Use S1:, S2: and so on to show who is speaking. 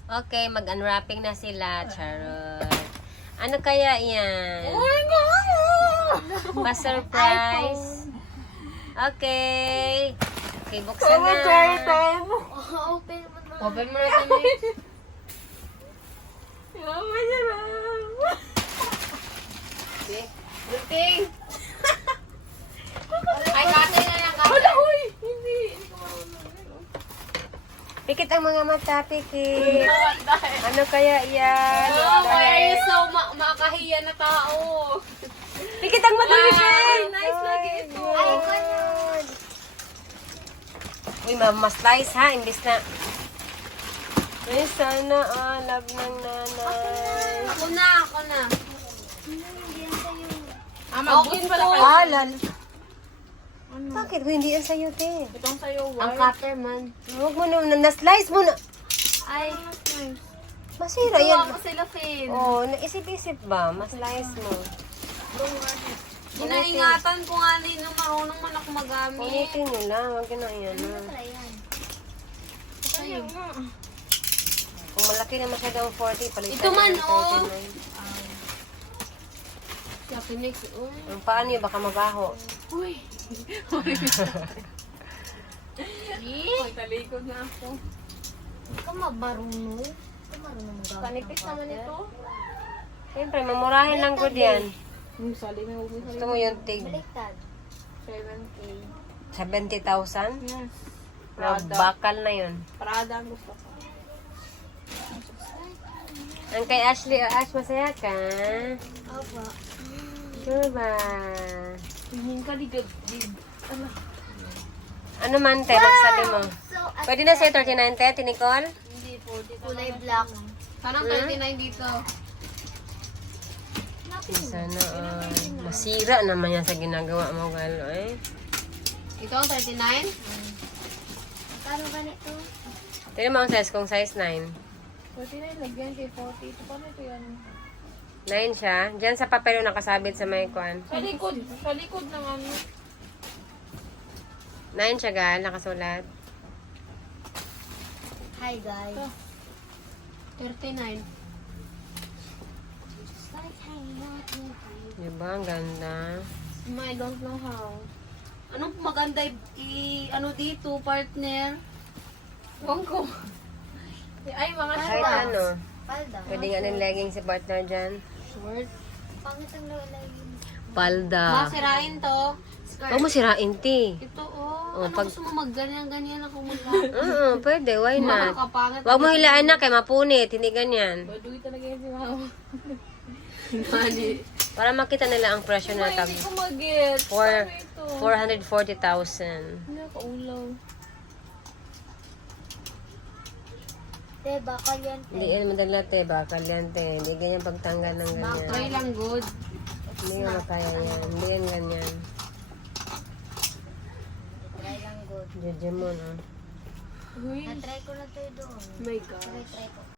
S1: Okay, mag-unwrapping na sila. Charot. Ano kaya yan? Pa-surprise. Okay. Okay, buksan na.
S2: Open mo na kami. Luting! Ay, katay na lang katay.
S1: Pikit ang mga mata, pikit. Ano kaya yan?
S2: Why are you so makahiya na tao?
S1: Pikit ang mata, pikit.
S2: Nice lagi ito.
S1: Uy, mas-slice ha, imbis na. Ay, sana love ng nanay.
S2: Ako na. Mag-good pala kayo.
S1: Lal. Bakit? Hindi yan sa'yo, te.
S2: Itong sa'yo,
S1: Ang cutter man. Huwag mo na, na-slice mo na.
S2: Ay,
S1: Masira
S2: tuwa
S1: yan.
S2: ko sila, Finn.
S1: Oh, naisip-isip ba? Mas-slice mo.
S2: Inaingatan ko nga din na marunong man ako magamit.
S1: Ulitin nyo lang. Huwag yun na yan.
S2: Sa'yo.
S1: Kung malaki na masyadong 40, palitan
S2: Ito man,
S1: ng
S2: oh.
S1: 39.
S2: Siya, Phoenix. Uy.
S1: Ang paa niyo, baka mabaho.
S2: Uy, talikod na ako.
S3: Ikaw mabarunong.
S2: Kanipis naman ito.
S1: Siyempre, mamurahin lang good yan.
S2: Sali na umi.
S1: Gusto mo yung tig
S3: Baliktad.
S2: 7K.
S1: 70,000?
S2: Yes.
S1: Na bakal na yun.
S2: Prada ang gusto ko.
S1: Ang kay Ashley, Ash, masaya ka?
S3: Opo.
S1: Sure ba?
S2: Tingin ka, digab.
S1: Ano man, te, magsabi mo.
S3: So,
S1: Pwede na sa'yo 39, te, Nicole?
S2: Hindi, 40.
S3: kulay black.
S2: Parang 39 dito.
S1: Sana, masira naman yan sa ginagawa mo, galo, eh.
S2: Ito ang 39?
S3: Paano ganito?
S1: Tignan mo ang size kung size 9.
S2: 49, lagyan kay 40. Ito, paano ito yan?
S1: 9 siya. Diyan sa papel yung nakasabit sa may kwan.
S2: Sa likod ng ano.
S1: 9 siya, gal, nakasulat.
S3: Hi guys.
S2: 39.
S1: Diba? Ang ganda.
S2: I don't know how. Anong maganda ano dito, partner? Huwag ko. Ay, mga
S1: Kahit
S2: shorts.
S1: ano.
S3: Palda.
S1: Pwede nga ng legging si partner dyan.
S2: Short.
S3: Pangit ang lalagyan.
S1: Palda.
S2: Masirain to.
S1: Huwag mo sirain, ti.
S2: Ito, oh.
S1: Oh,
S2: Ano
S1: pag-
S2: gusto mo magganyan-ganyan ako
S1: Oo, pwede. Why not?
S2: Makakapangit.
S1: Huwag mo hilaan na kay mapunit. Hindi ganyan.
S2: Baduy talaga yun si Mama. Mali.
S1: Para makita nila ang presyo na tag
S2: Hindi ko mag-get.
S1: for
S2: Ano ito?
S1: 440,000.
S2: Hindi ako ulaw.
S3: Te, bakal yan.
S1: Hindi yan madala, te. Bakal yan, te. Hindi ganyan pagtanggal ng ganyan.
S2: Try lang good.
S1: Hindi nga makaya yan. Hindi yan ganyan.
S3: Try lang good.
S1: Jejemon,
S2: Uy.
S3: Na-try ko na to doon.
S2: My God.
S3: Try ko.